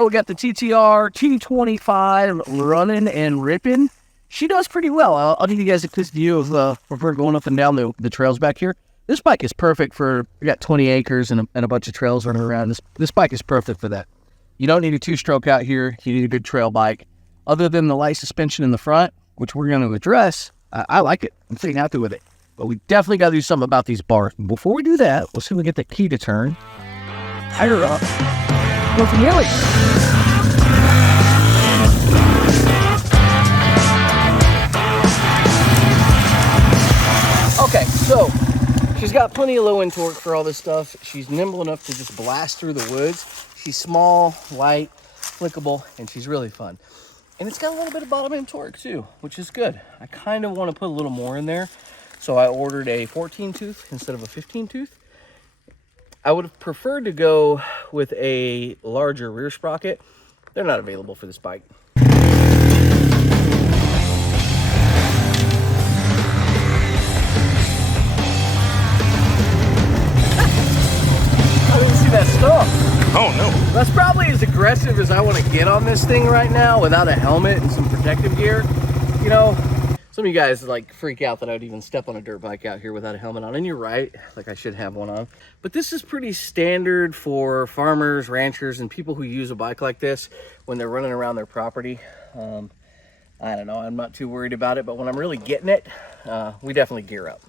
Well, we got the TTR T25 running and ripping. She does pretty well. I'll give you guys a quick view of if we're going up and down the trails back here. This bike is perfect for, we got 20 acres and a bunch of trails running around. This bike is perfect for that. You don't need a two-stroke out here. You need a good trail bike. Other than the light suspension in the front, which we're going to address, I like it. I'm pretty happy with it. But we definitely got to do something about these bars. Before we do that, let's see if we get the key to turn. Higher up. Go from here. Okay, so she's got plenty of low end torque for all this stuff. She's nimble enough to just blast through the woods. She's small, light, flickable, and she's really fun. And it's got a little bit of bottom end torque too, which is good. I kind of want to put a little more in there. So I ordered a 14 tooth instead of a 15 tooth. I would have preferred to go with a larger rear sprocket. They're not available for this bike. I didn't see that stuff. Oh no. That's probably as aggressive as I want to get on this thing right now without a helmet and some protective gear. You know, some of you guys like freak out that I'd even step on a dirt bike out here without a helmet on, and you're right, like I should have one on. But this is pretty standard for farmers, ranchers, and people who use a bike like this when they're running around their property. I don't know, I'm not too worried about it, but when I'm really getting it, we definitely gear up.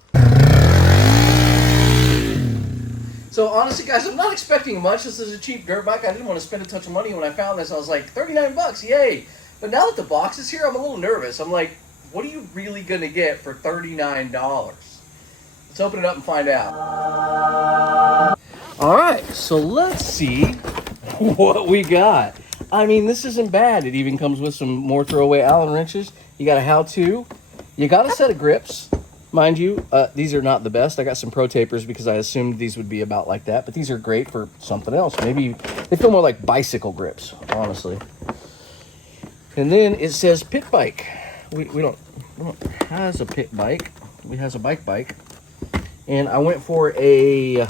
So honestly, guys, I'm not expecting much. This is a cheap dirt bike. I didn't want to spend a touch of money. When I found this, I was like, 39 bucks, yay. But now that the box is here, I'm a little nervous. I'm like, what are you really going to get for $39? Let's open it up and find out. All right, so let's see what we got. I mean, this isn't bad. It even comes with some more throwaway Allen wrenches. You got a how-to. You got a set of grips. Mind you, these are not the best. I got some pro tapers because I assumed these would be about like that, but these are great for something else. Maybe they feel more like bicycle grips, honestly. And then it says pit bike. We don't has a pit bike. We has a bike. And I went for a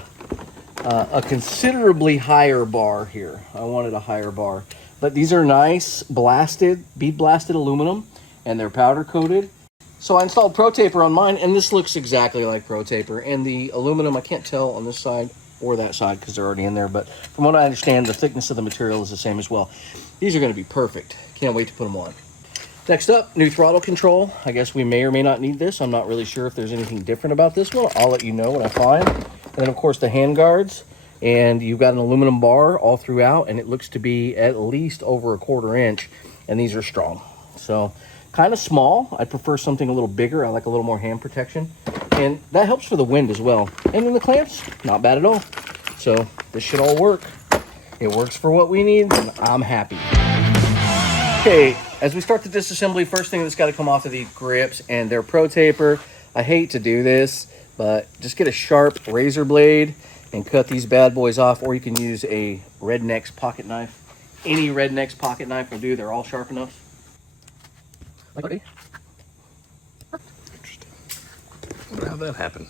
considerably higher bar here. I wanted a higher bar. But these are nice bead blasted aluminum, and they're powder coated. So I installed Pro Taper on mine, and this looks exactly like Pro Taper. And the aluminum, I can't tell on this side or that side because they're already in there, but from what I understand, the thickness of the material is the same as well. These are going to be perfect. Can't wait to put them on. Next up, new throttle control. I guess we may or may not need this. I'm not really sure if there's anything different about this one. I'll let you know when I find. And then, of course, the hand guards. And you've got an aluminum bar all throughout, and it looks to be at least over 1/4 inch, and these are strong. So kind of small. I prefer something a little bigger. I like a little more hand protection, and that helps for the wind as well. And then the clamps, not bad at all. So this should all work. It works for what we need, and I'm happy. Okay, as we start the disassembly, first thing that's got to come off of these grips, and they're Pro Taper. I hate to do this, but just get a sharp razor blade and cut these bad boys off, or you can use a Redneck's pocket knife. Any Redneck's pocket knife will do. They're all sharp enough. Okay. Interesting. I wonder how that happened.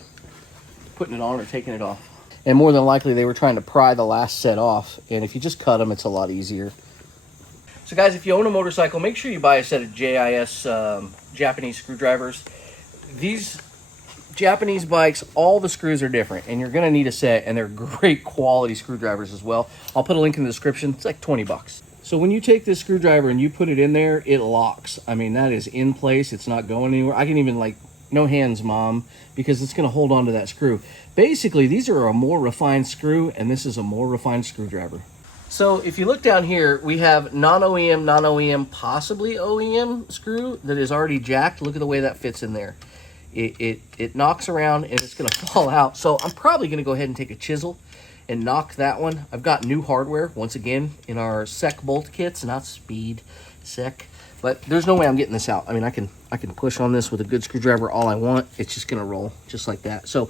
Putting it on or taking it off. And more than likely, they were trying to pry the last set off. And if you just cut them, it's a lot easier. So guys, if you own a motorcycle, make sure you buy a set of JIS Japanese screwdrivers. These Japanese bikes, all the screws are different, and you're going to need a set, and they're great quality screwdrivers as well. I'll put a link in the description. It's like 20 bucks. So when you take this screwdriver and you put it in there, it locks. I mean, that is in place. It's not going anywhere. I can even, like, no hands, Mom, because it's going to hold on to that screw. Basically, these are a more refined screw, and this is a more refined screwdriver. So if you look down here, we have non-OEM, possibly OEM screw that is already jacked. Look at the way that fits in there. It knocks around and it's going to fall out. So I'm probably going to go ahead and take a chisel and knock that one. I've got new hardware, once again, in our SEC bolt kits, not Speed, SEC. But there's no way I'm getting this out. I mean, I can push on this with a good screwdriver all I want. It's just going to roll just like that. So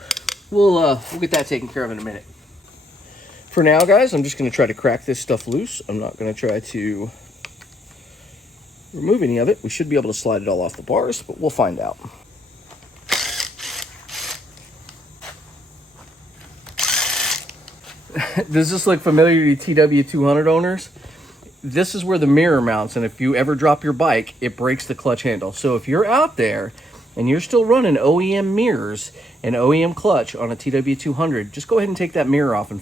we'll get that taken care of in a minute. For now, guys, I'm just going to try to crack this stuff loose. I'm not going to try to remove any of it. We should be able to slide it all off the bars, but we'll find out. Does this look familiar to TW200 owners? this is where the mirror mounts, and if you ever drop your bike, it breaks the clutch handle. So if you're out there and you're still running OEM mirrors and OEM clutch on a TW200, just go ahead and take that mirror off and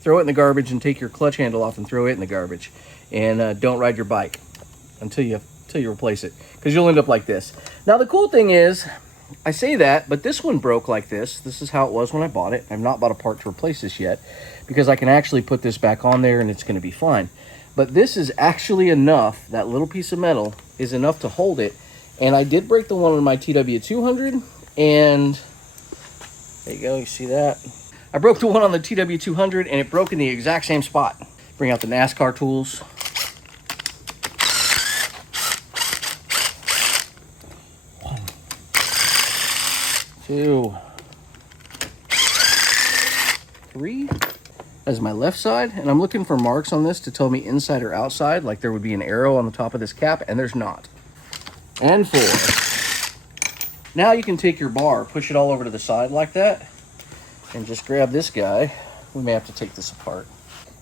throw it in the garbage, and take your clutch handle off and throw it in the garbage. And don't ride your bike until you replace it, because you'll end up like this. Now the cool thing is, I say that, but this one broke like this. This is how it was when I bought it. I've not bought a part to replace this yet, because I can actually put this back on there and it's going to be fine. But this is actually enough, that little piece of metal is enough to hold it. And I did break the one on my TW200, and there you go, you see that? I broke the one on the TW200, and it broke in the exact same spot. Bring out the NASCAR tools. 1, 2, 3. That's my left side, and I'm looking for marks on this to tell me inside or outside, like there would be an arrow on the top of this cap, and there's not. And 4. Now you can take your bar, push it all over to the side like that, and just grab this guy. We may have to take this apart.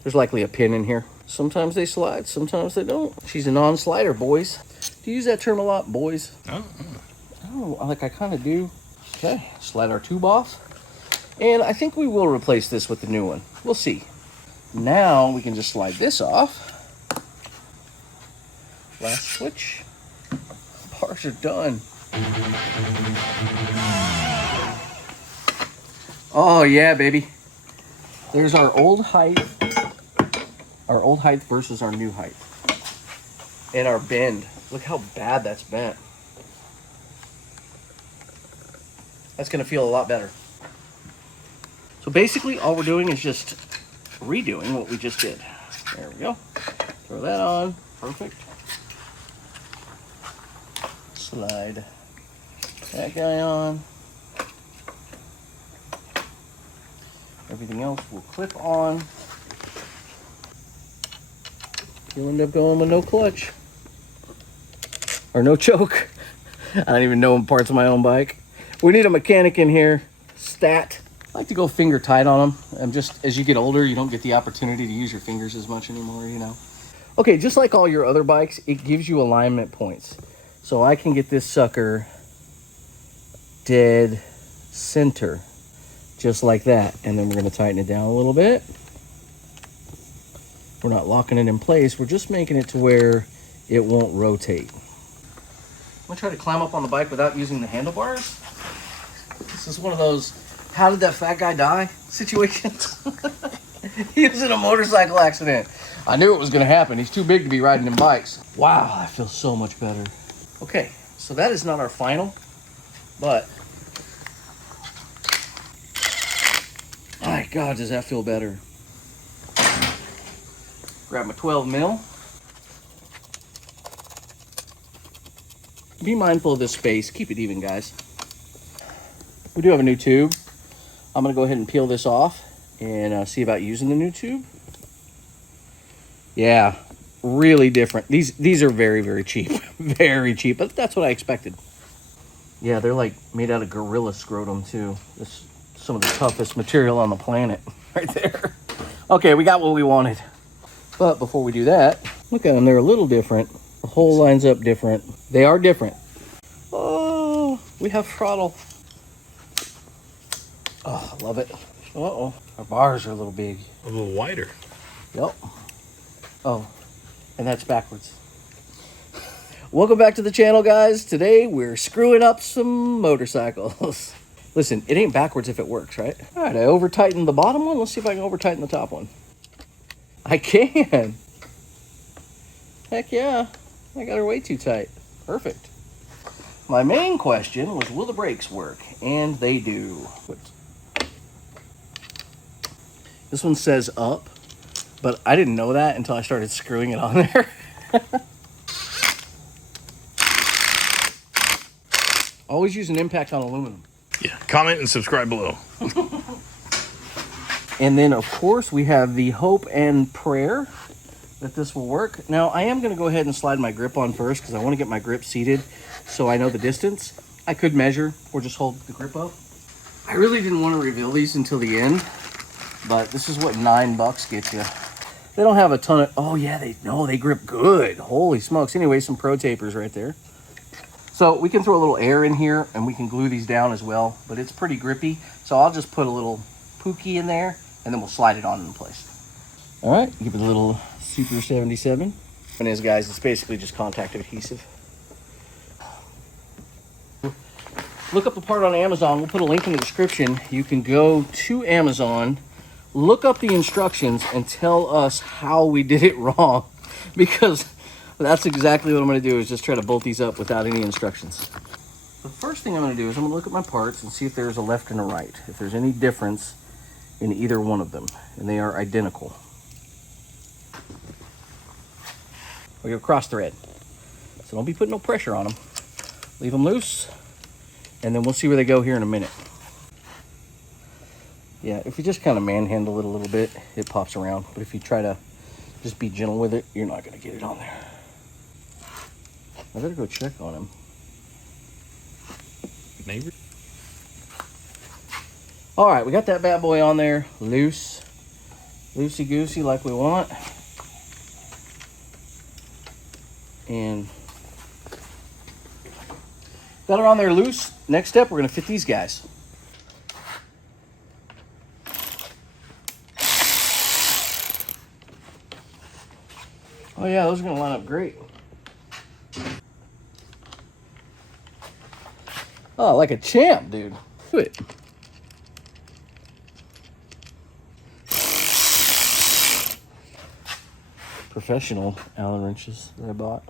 There's likely a pin in here. Sometimes they slide, sometimes they don't. She's a non-slider, boys. Do you use that term a lot, boys? Oh, like I kind of do. Okay, slide our tube off. And I think we will replace this with the new one. We'll see. Now we can just slide this off. Last switch. Bars are done. Oh yeah, baby. There's our old height. Our old height versus our new height. And our bend. Look how bad that's bent. That's gonna feel a lot better. So basically all we're doing is just redoing what we just did. There we go. Throw that on. Perfect. Slide that guy on. Everything else will clip on. You'll end up going with no clutch. Or no choke. I don't even know parts of my own bike. We need a mechanic in here. Stat. I like to go finger tight on them. Just as you get older, you don't get the opportunity to use your fingers as much anymore, you know. Okay, just like all your other bikes, it gives you alignment points. So I can get this sucker dead center, just like that. And then we're gonna tighten it down a little bit. We're not locking it in place. We're just making it to where it won't rotate. I'm gonna try to climb up on the bike without using the handlebars. This is one of those how did that fat guy die situations. He was in a motorcycle accident. I knew it was gonna happen. He's too big to be riding in bikes. Wow, I feel so much better. Okay, so that is not our final, but my God, does that feel better. Grab my 12 mil. Be mindful of this space. Keep it even, guys. We do have a new tube. I'm gonna go ahead and peel this off and see about using the new tube. Yeah, really different. These are very, very cheap. Very cheap, but that's what I expected. Yeah, they're like made out of gorilla scrotum too. This is some of the toughest material on the planet right there. Okay, we got what we wanted. But before we do that, look at them. They're a little different. The hole lines up different. They are different. Oh, we have throttle. Oh, I love it. Uh-oh. Our bars are a little big. A little wider. Yep. Oh, and that's backwards. Welcome back to the channel, guys. Today we're screwing up some motorcycles. Listen, it ain't backwards if it works, right? All right, I over-tightened the bottom one. Let's see if I can over-tighten the top one. I can. Heck yeah. I got her way too tight. Perfect. My main question was, will the brakes work? And they do. Whoops. This one says up, but I didn't know that until I started screwing it on there. Always use an impact on aluminum. Yeah, comment and subscribe below. And then, of course, we have the hope and prayer that this will work. Now, I am going to go ahead and slide my grip on first because I want to get my grip seated so I know the distance. I could measure or just hold the grip up. I really didn't want to reveal these until the end, but this is what $9 gets you. They don't have a ton of, oh yeah, they grip good. Holy smokes. Anyway, some pro tapers right there. So we can throw a little air in here and we can glue these down as well, but it's pretty grippy. So I'll just put a little pookie in there and then we'll slide it on in place. All right, give it a little Super 77. And as guys, it's basically just contact adhesive. Look up the part on Amazon. We'll put a link in the description. You can go to Amazon, look up the instructions, and tell us how we did it wrong. Because that's exactly what I'm going to do, is just try to bolt these up without any instructions. The first thing I'm going to do is I'm going to look at my parts and see if there's a left and a right. If there's any difference in either one of them. And they are identical. We have cross thread. So don't be putting no pressure on them. Leave them loose. And then we'll see where they go here in a minute. Yeah, if you just kind of manhandle it a little bit, it pops around. But if you try to just be gentle with it, you're not going to get it on there. I better go check on him. Neighbor. All right, we got that bad boy on there. Loose. Loosey-goosey like we want. And got it on there loose. Next step, we're going to fit these guys. Oh yeah, those are going to line up great. Oh, like a champ, dude. Do it. Professional Allen wrenches that I bought.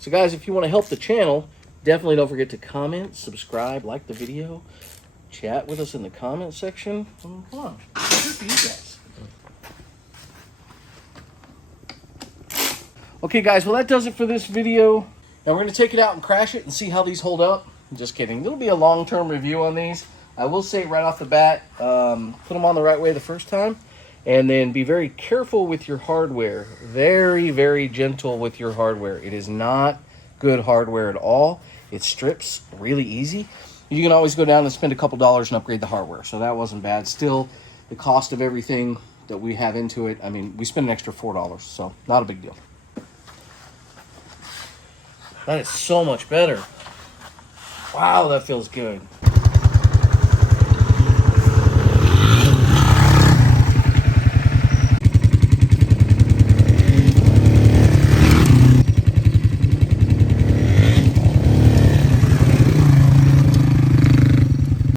So guys, if you want to help the channel, definitely don't forget to comment, subscribe, like the video, chat with us in the comment section. Come on, good for you guys. Okay guys, well that does it for this video. Now we're going to take it out and crash it and see how these hold up. Just kidding. It'll be a long-term review on these. I will say right off the bat, put them on the right way the first time. And then be very careful with your hardware. Very, very gentle with your hardware. It is not good hardware at all. It strips really easy. You can always go down and spend a couple dollars and upgrade the hardware. So that wasn't bad. Still, the cost of everything that we have into it, I mean, we spent an extra $4. So not a big deal. That is so much better. Wow, that feels good.